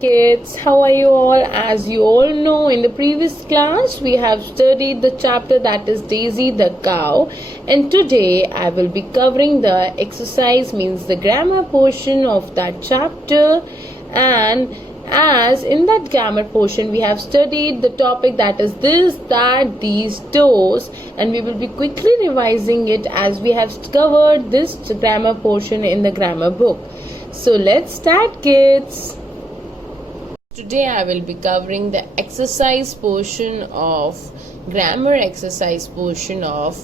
Kids, how are you all? As you all know, in the previous class we have studied the chapter that is Daisy the cow, and today I will be covering the exercise, means the grammar portion of that chapter. And as in that grammar portion we have studied the topic that is this, that, these, those, and we will be quickly revising it as we have covered this grammar portion in the grammar book. So let's start, kids. Today I will be covering the exercise portion of grammar exercise portion of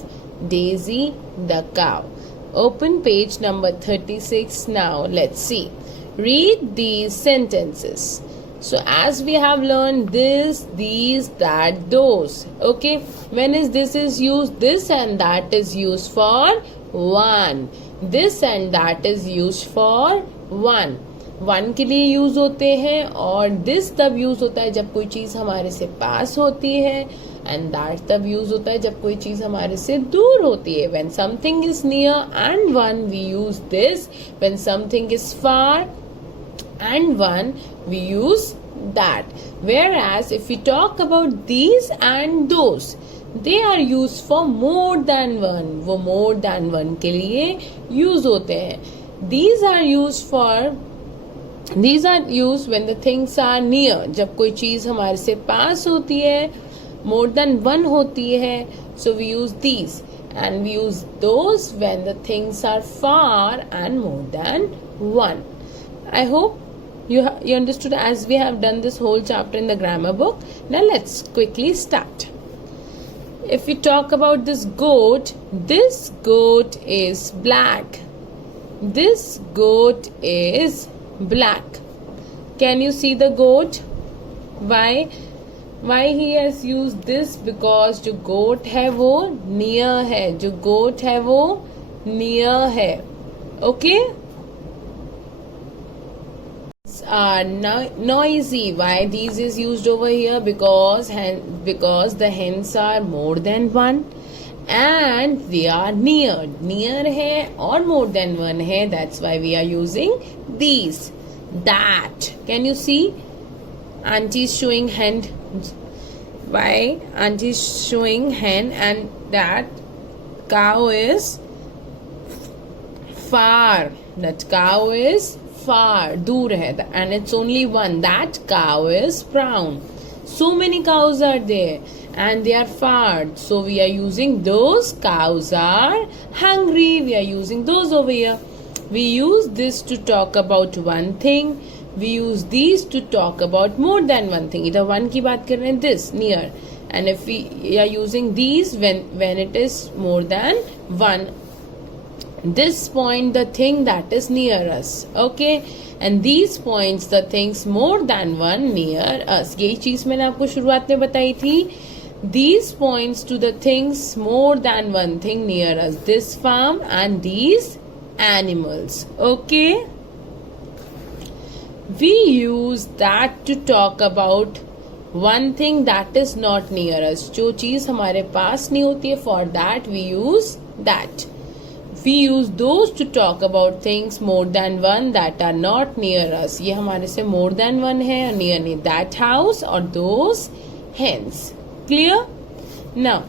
Daisy the cow. Open page number 36 now. Let's see. Read these sentences. So as we have learned this, these, that, those. Okay. When is this is used? This and that is used for one. This and that is used for one. One के लिए use होते हैं और this तब use होता है जब कोई चीज हमारे से पास होती है, एंड दैट तब यूज होता है जब कोई चीज हमारे से दूर होती है. When something is near and one we use this. When something is far and one we use that. Whereas if we talk about these and those, they are used for more than one. वो more than one के लिए use होते हैं. These are used when the things are near. जब कोई चीज हमारे से पास होती है, more than one होती है, so we use these. And we use those when the things are far and more than one. I hope you understood as we have done this whole chapter in the grammar book. Now let's quickly start. If we talk about this goat is black. This goat is black. Can you see the goat? Why he has used this? Because जो goat है वो near है. जो goat है वो near है. Okay? Are noisy. Why these is used over here? Because the hens are more than one. And they are near. Near है और more than one है. That's why we are using these. That. Can you see? Auntie is showing hand. Why? Auntie is showing hen, and that cow is far. That cow is far. दूर है. And it's only one. That cow is brown. So many cows are there. And they are far, so we are using those. Cows are hungry. We are using those over here. We use this to talk about one thing. We use these to talk about more than one thing. इधर one की बात कर रहे हैं, this near. And if we are using these when it is more than one, this point the thing that is near us. Okay. And these points the things more than one near us. यही चीज मैंने आपको शुरुआत में बताई थी. These points to the things more than one thing near us. This farm and these animals. Okay. We use that to talk about one thing that is not near us. जो चीज हमारे पास नहीं होती है, for that we use that. We use those to talk about things more than one that are not near us. ये हमारे से more than one है और near नहीं. That house or those hens. Clear? Now,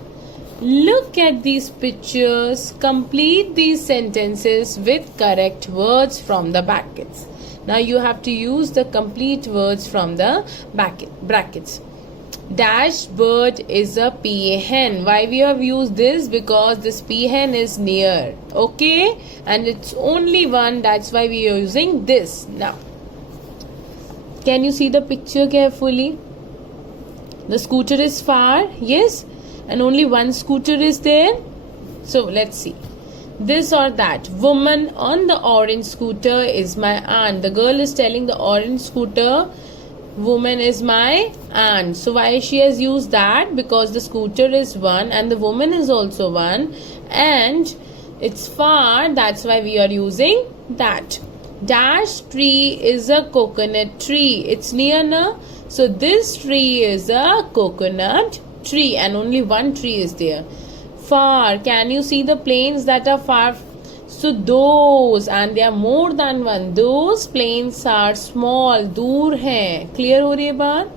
look at these pictures. Complete these sentences with correct words from the brackets. Now you have to use the complete words from the brackets. Dash bird is a peahen. Why we have used this? Because this peahen is near. Okay? And it's only one. That's why we are using this. Now, can you see the picture carefully? The scooter is far, yes, and only one scooter is there. So let's see. This or that. Woman on the orange scooter is my aunt. The girl is telling the orange scooter, woman is my aunt. So why she has used that? Because the scooter is one and the woman is also one, and it's far. That's why we are using that. Dash tree is a coconut tree. It's near now. So this tree is a coconut tree and only one tree is there. Far. Can you see the planes that are far? So those, and there are more than one. Those planes are small. दूर हैं. Clear हो रही है बात?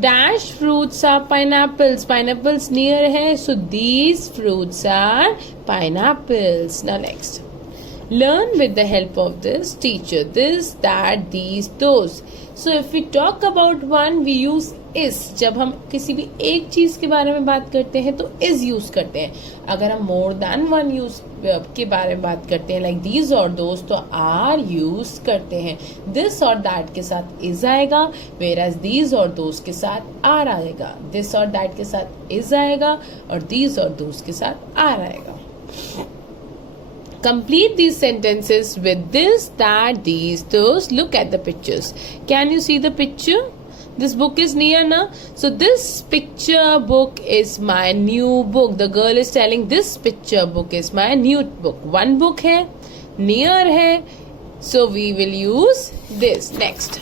Dash fruits are pineapples. Pineapples near है. So these fruits are pineapples. Now next. Learn with the help of this teacher. This, that, these, those. So if we talk about one, we use is. जब हम किसी भी एक चीज के बारे में बात करते हैं तो is यूज करते हैं. अगर हम more than one यूज के बारे में बात करते हैं like these और those तो are यूज करते हैं. This और that के साथ is आएगा, whereas these और those के साथ are आएगा. This और that के साथ is आएगा और these और those के साथ are आएगा. Complete these sentences with this, that, these, those. Look at the pictures. Can you see the picture? This book is near na. So this picture book is my new book. The girl is telling this picture book is my new book. One book hai, near hai. So we will use this. Next.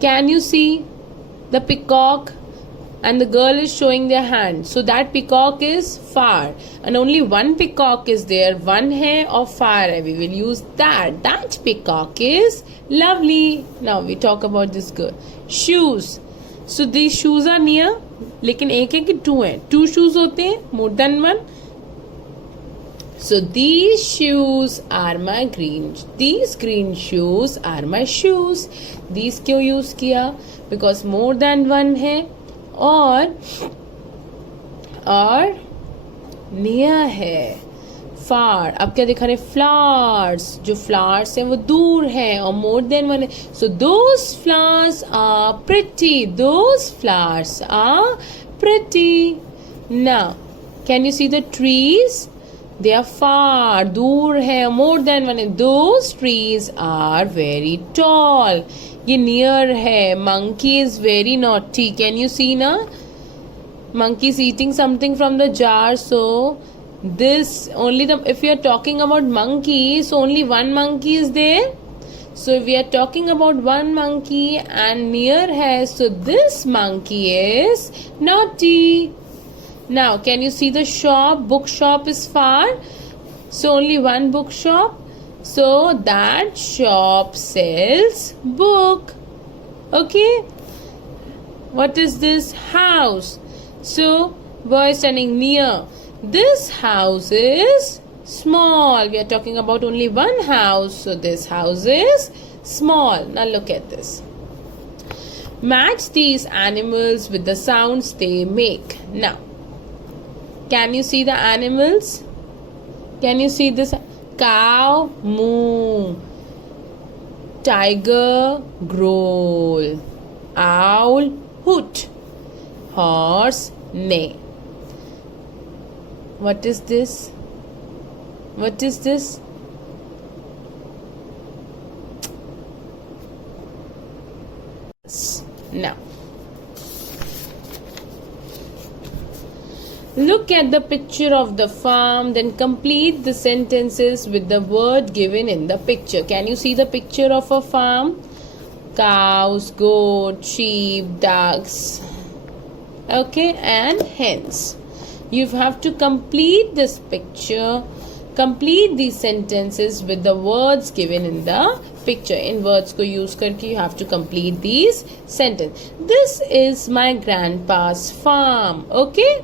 Can you see the peacock? And the girl is showing their hand. So that peacock is far. And only one peacock is there. One hai or far hai. We will use that. That peacock is lovely. Now we talk about this girl. Shoes. So these shoes are near. लेकिन एक है कि two है. Two shoes होते हैं. More than one. So these shoes are my green. These green shoes are my shoes. These क्यों use किया? Because more than one है. और नियर है. फार. अब क्या दिखा रहे? फ्लावर्स. जो फ्लावर्स हैं वो दूर हैं और मोर देन वन है. So those flowers are pretty. Those flowers are pretty. Now can you see the trees? They are far. दूर है. मोर देन वन है. Those trees are very tall. ये नियर है. Monkey is very naughty. Can you see na? Monkey is eating something from the jar. So this only the, if we are talking about monkey, so only one monkey is there. So we are talking about one monkey and near hai. So this monkey is naughty. Now can you see the shop? Bookshop is far. So only one bookshop. So that shop sells book. Okay. What is this? House. So boy standing near. This house is small. We are talking about only one house. So this house is small. Now look at this. Match these animals with the sounds they make. Now, can you see the animals? Can you see this? Cow, moo. Tiger, growl. Owl, hoot. Horse, neigh. What is this? What is this? Now, look at the picture of the farm, then complete the sentences with the word given in the picture. Can you see the picture of a farm? Cows, goats, sheep, ducks, okay, and hens. You have to complete this picture, complete these sentences with the words given in the picture. In words ko use karke you have to complete these sentences. This is my grandpa's farm, okay?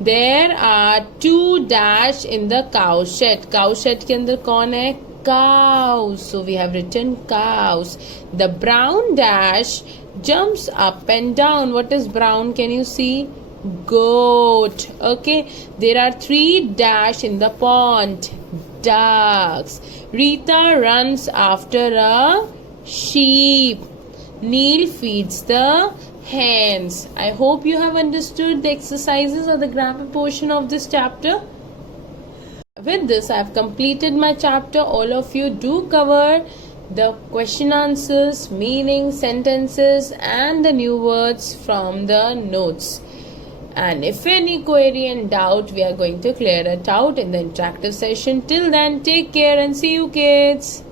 There are two dash in the cow shed. Cow shed के अंदर कौन है? Cows. So we have written cows. The brown dash jumps up and down. What is brown? Can you see? Goat. Okay. There are three dash in the pond. Ducks. Rita runs after a sheep. Neil feeds the hens. I hope you have understood the exercises or the grammar portion of this chapter. With this, I have completed my chapter. All of you do cover the question answers, meaning, sentences, and the new words from the notes. And if any query and doubt, we are going to clear it out in the interactive session. Till then, take care and see you kids.